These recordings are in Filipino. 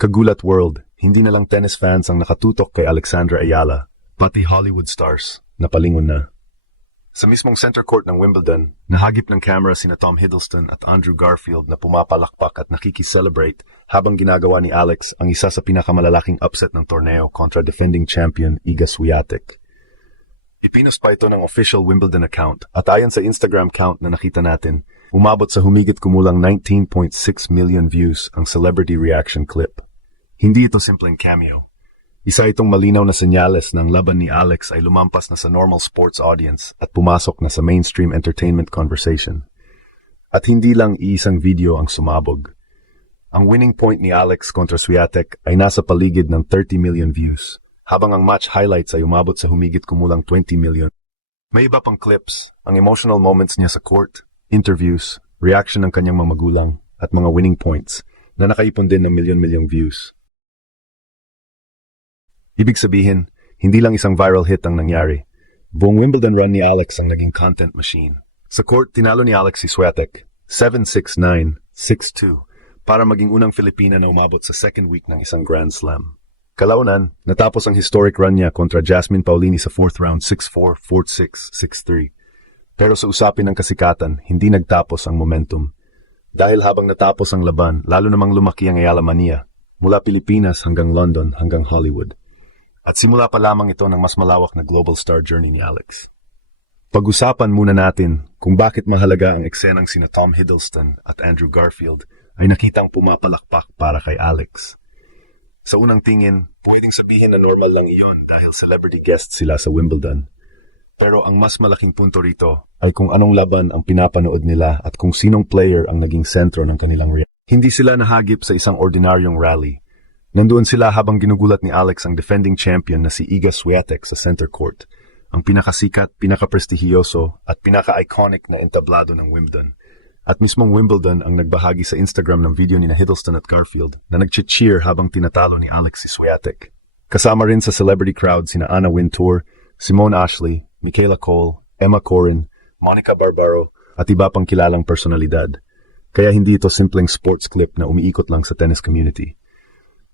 Kagulat world, hindi na lang tennis fans ang nakatutok kay Alexandra Ayala, pati Hollywood stars, napalingon na. Sa mismong center court ng Wimbledon, nahagip ng camera sina Tom Hiddleston at Andrew Garfield na pumapalakpak at nakikicelebrate habang ginagawa ni Alex ang isa sa pinakamalalaking upset ng torneo kontra defending champion Iga Swiatek. Ipinost pa ito ng official Wimbledon account at ayon sa Instagram count na nakita natin, umabot sa humigit kumulang 19.6 million views ang celebrity reaction clip. Hindi ito simpleng cameo. Isa itong malinaw na senyales na ang laban ni Alex ay lumampas na sa normal sports audience at pumasok na sa mainstream entertainment conversation. At hindi lang iisang video ang sumabog. Ang winning point ni Alex kontra Swiatek ay nasa paligid ng 30 million views, habang ang match highlights ay umabot sa humigit kumulang 20 million. May iba pang clips, ang emotional moments niya sa court, interviews, reaction ng kanyang mga magulang, at mga winning points na nakaipon din ng milyon-milyong views. Ibig sabihin, hindi lang isang viral hit ang nangyari. Buong Wimbledon run ni Alex ang naging content machine. Sa court, tinalo ni Alex si Swiatek, 7-6-9, 6-2, para maging unang Filipina na umabot sa second week ng isang Grand Slam. Kalaunan, natapos ang historic run niya kontra Jasmine Paolini sa fourth round 6-4, 4-6, 6-3. Pero sa usapin ng kasikatan, hindi nagtapos ang momentum. Dahil habang natapos ang laban, lalo namang lumaki ang Ayala Mania, mula Pilipinas hanggang London hanggang Hollywood. At simula pa lamang ito ng mas malawak na global star journey ni Alex. Pag-usapan muna natin kung bakit mahalaga ang eksenang sina Tom Hiddleston at Andrew Garfield ay nakitang pumapalakpak para kay Alex. Sa unang tingin, pwedeng sabihin na normal lang iyon dahil celebrity guest sila sa Wimbledon. Pero ang mas malaking punto rito ay kung anong laban ang pinapanood nila at kung sinong player ang naging sentro ng kanilang reaction. Hindi sila nahagip sa isang ordinaryong rally. Nandoon sila habang ginugulat ni Alex ang defending champion na si Iga Swiatek sa center court, ang pinakasikat, pinakaprestihiyoso at pinaka-iconic na entablado ng Wimbledon. At mismong Wimbledon ang nagbahagi sa Instagram ng video ni na Hiddleston at Garfield na nag-cheer habang tinatalo ni Alex si Swiatek. Kasama rin sa celebrity crowd sina Anna Wintour, Simone Ashley, Michaela Cole, Emma Corrin, Monica Barbaro at iba pang kilalang personalidad. Kaya hindi ito simpleng sports clip na umiikot lang sa tennis community.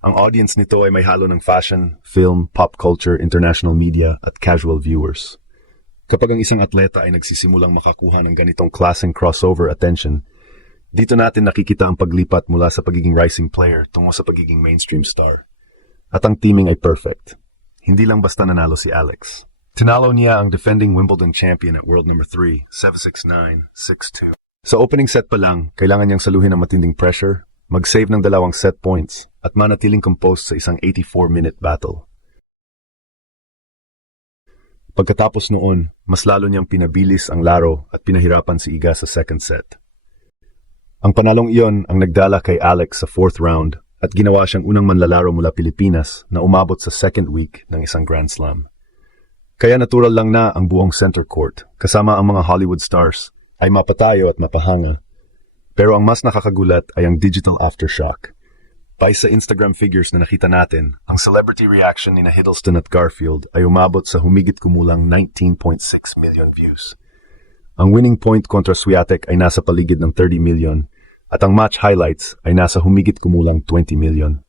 Ang audience nito ay may halo ng fashion, film, pop culture, international media at casual viewers. Kapag ang isang atleta ay nagsisimulang makakuha ng ganitong klaseng crossover attention, dito natin nakikita ang paglipat mula sa pagiging rising player tungo sa pagiging mainstream star. At ang teaming ay perfect. Hindi lang basta nanalo si Alex. Tinalo niya ang defending Wimbledon champion at world number 3, 7-6-9, 6-2. Sa opening set pa lang, kailangan niyang saluhin ang matinding pressure, mag-save ng 2 set points, at manatiling composed sa isang 84-minute battle. Pagkatapos noon, mas lalo niyang pinabilis ang laro at pinahirapan si Iga sa second set. Ang panalong iyon ang nagdala kay Alex sa fourth round at ginawa siyang unang manlalaro mula Pilipinas na umabot sa second week ng isang Grand Slam. Kaya natural lang na ang buong center court, kasama ang mga Hollywood stars, ay mapatayo at mapahanga. Pero ang mas nakakagulat ay ang digital aftershock. Base sa Instagram figures na nakita natin, ang celebrity reaction ni na Hiddleston at Garfield ay umabot sa humigit kumulang 19.6 million views. Ang winning point kontra Swiatek ay nasa paligid ng 30 million at ang match highlights ay nasa humigit kumulang 20 million.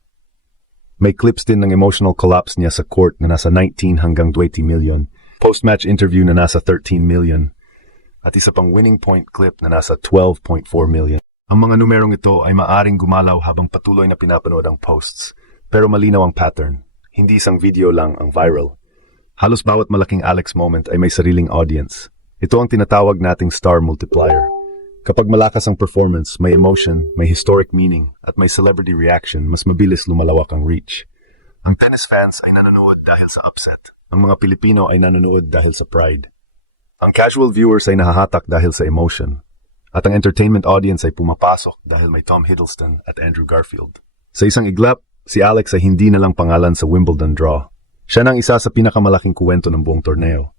May clips din ng emotional collapse niya sa court na nasa 19 hanggang 20 million, post-match interview na nasa 13 million, at isa pang winning point clip na nasa 12.4 million. Ang mga numerong ito ay maaring gumalaw habang patuloy na pinapanood ang posts, pero malinaw ang pattern. Hindi isang video lang ang viral. Halos bawat malaking Alex moment ay may sariling audience. Ito ang tinatawag nating star multiplier. Kapag malakas ang performance, may emotion, may historic meaning, at may celebrity reaction, mas mabilis lumalawak ang reach. Ang tennis fans ay nanonood dahil sa upset. Ang mga Pilipino ay nanonood dahil sa pride. Ang casual viewers ay nahahatak dahil sa emotion. At ang entertainment audience ay pumapasok dahil may Tom Hiddleston at Andrew Garfield. Sa isang iglap, si Alex ay hindi na lang pangalan sa Wimbledon draw. Siya nang isa sa pinakamalaking kuwento ng buong torneo.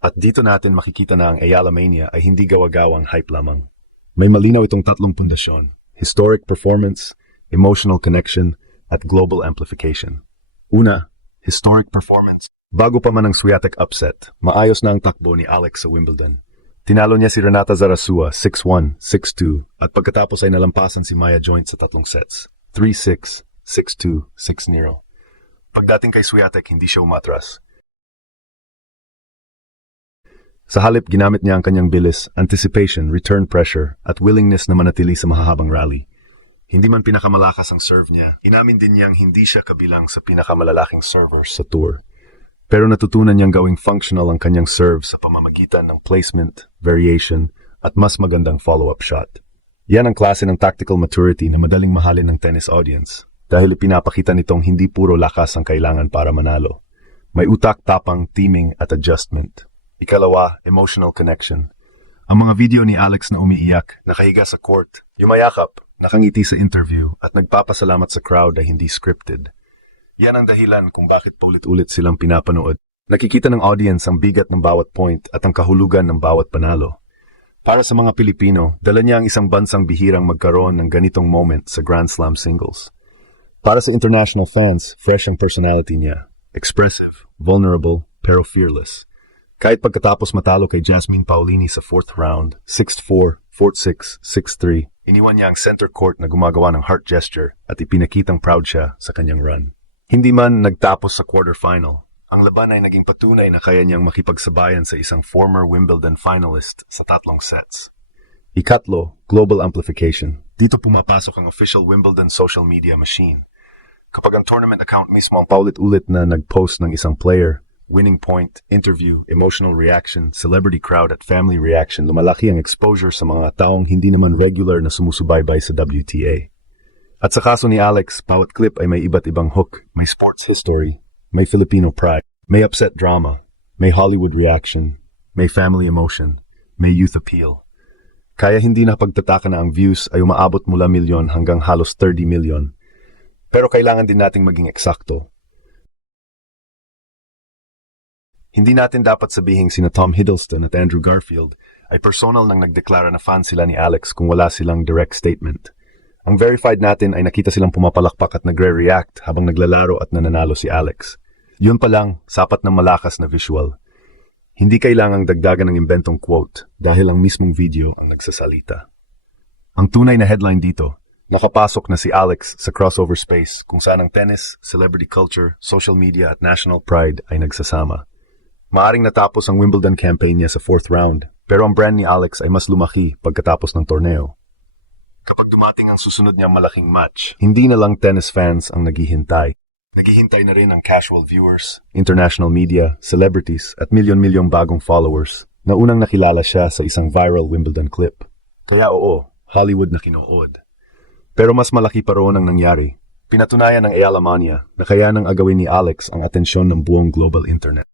At dito natin makikita na ang Ayala Mania ay hindi gawa-gawang hype lamang. May malinaw itong tatlong pundasyon: historic performance, emotional connection, at global amplification. Una, historic performance. Bago pa man ang Swiatek upset, maayos na ang takbo ni Alex sa Wimbledon. Tinalo niya si Renata Zarazua 6-1, 6-2 at pagkatapos ay nalampasan si Maya Joint sa 3 sets, 3-6, 6260. Pagdating kay Swiatek, hindi siya umatras. Sa halip, ginamit niya ang kanyang bilis, anticipation, return pressure, at willingness na manatili sa mahahabang rally. Hindi man pinakamalakas ang serve niya, inamin din niyang hindi siya kabilang sa pinakamalalaking servers sa tour. Pero natutunan niyang gawing functional ang kanyang serve sa pamamagitan ng placement, variation, at mas magandang follow-up shot. Yan ang klase ng tactical maturity na madaling mahalin ng tennis audience dahil ipinapakita nitong hindi puro lakas ang kailangan para manalo. May utak, tapang, teaming at adjustment. Ikalawa, emotional connection. Ang mga video ni Alex na umiiyak, nakahiga sa court, yumayakap, nakangiti sa interview at nagpapasalamat sa crowd ay hindi scripted. Yan ang dahilan kung bakit paulit-ulit silang pinapanood. Nakikita ng audience ang bigat ng bawat point at ang kahulugan ng bawat panalo. Para sa mga Pilipino, dala niya ang isang bansang bihirang magkaroon ng ganitong moment sa Grand Slam singles. Para sa international fans, fresh ang personality niya. Expressive, vulnerable, pero fearless. Kahit pagkatapos matalo kay Jasmine Paolini sa 4th round, 6-4, 4-6, 6-3, iniwan niya ang center court na gumagawa ng heart gesture at ipinakitang proud siya sa kanyang run. Hindi man nagtapos sa quarterfinal, ang laban ay naging patunay na kaya niyang makipagsabayan sa isang former Wimbledon finalist sa 3 sets. Ikatlo, global amplification. Dito pumapasok ang official Wimbledon social media machine. Kapag ang tournament account mismo ang paulit-ulit na nag-post ng isang player, winning point, interview, emotional reaction, celebrity crowd at family reaction, lumalaki ang exposure sa mga taong hindi naman regular na sumusubaybay sa WTA. At sa kaso ni Alex, bawat clip ay may iba't ibang hook, may sports history, may Filipino pride, may upset drama, may Hollywood reaction, may family emotion, may youth appeal. Kaya hindi na pagtataka na ang views ay umaabot mula milyon hanggang halos 30 million. Pero kailangan din nating maging eksakto. Hindi natin dapat sabihing sina Tom Hiddleston at Andrew Garfield ay personal nang nagdeklara na fan sila ni Alex kung wala silang direct statement. Ang verified natin ay nakita silang pumapalakpak at nagre-react habang naglalaro at nananalo si Alex. Yun pa lang, sapat ng malakas na visual. Hindi kailangang dagdagan ng inventong quote dahil ang mismong video ang nagsasalita. Ang tunay na headline dito, nakapasok na si Alex sa crossover space kung saan ang tennis, celebrity culture, social media at national pride ay nagsasama. Maaring natapos ang Wimbledon campaign niya sa 4th round, pero ang brand ni Alex ay mas lumaki pagkatapos ng torneo. Kapag tumating ang susunod niyang malaking match, hindi na lang tennis fans ang naghihintay. Naghihintay na rin ang casual viewers, international media, celebrities at milyon-milyong bagong followers na unang nakilala siya sa isang viral Wimbledon clip. Kaya oo, Hollywood na kinood. Pero mas malaki pa roon ang nangyari. Pinatunayan ng Ayala Mania na kaya nang agawin ni Alex ang atensyon ng buong global internet.